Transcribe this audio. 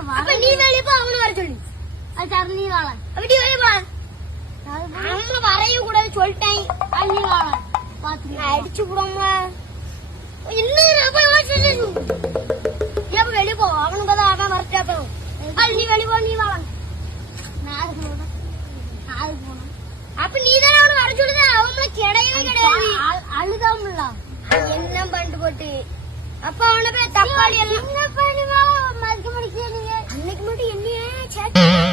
அப்ப நீ வெளியே போ அவனு வர சொல்லு அது சரி நீ வாழ அப்படி வெளியே போ அம்மா வரைய கூடாது சொல்லிட்டேன் அது நீ வாழ பாத்து நான் அடிச்சு விடாம இன்னும் போய் வாசி அப்ப வெளியே போ அவனுக்கு தான் அவன் வரட்டே அப்புறம் அது நீ வெளியே போ நீ வா நாலு போனோம் நாலு போனோம் அப்ப நீ தானே அவனு வர சொல்லுத அவன் கிடையவே கிடையாது அழுதாமல என்ன பண்ணிட்டு போட்டு அப்ப அவனை போய் தப்பாளி எல்லாம் பண்ணுவா Mm-hmm.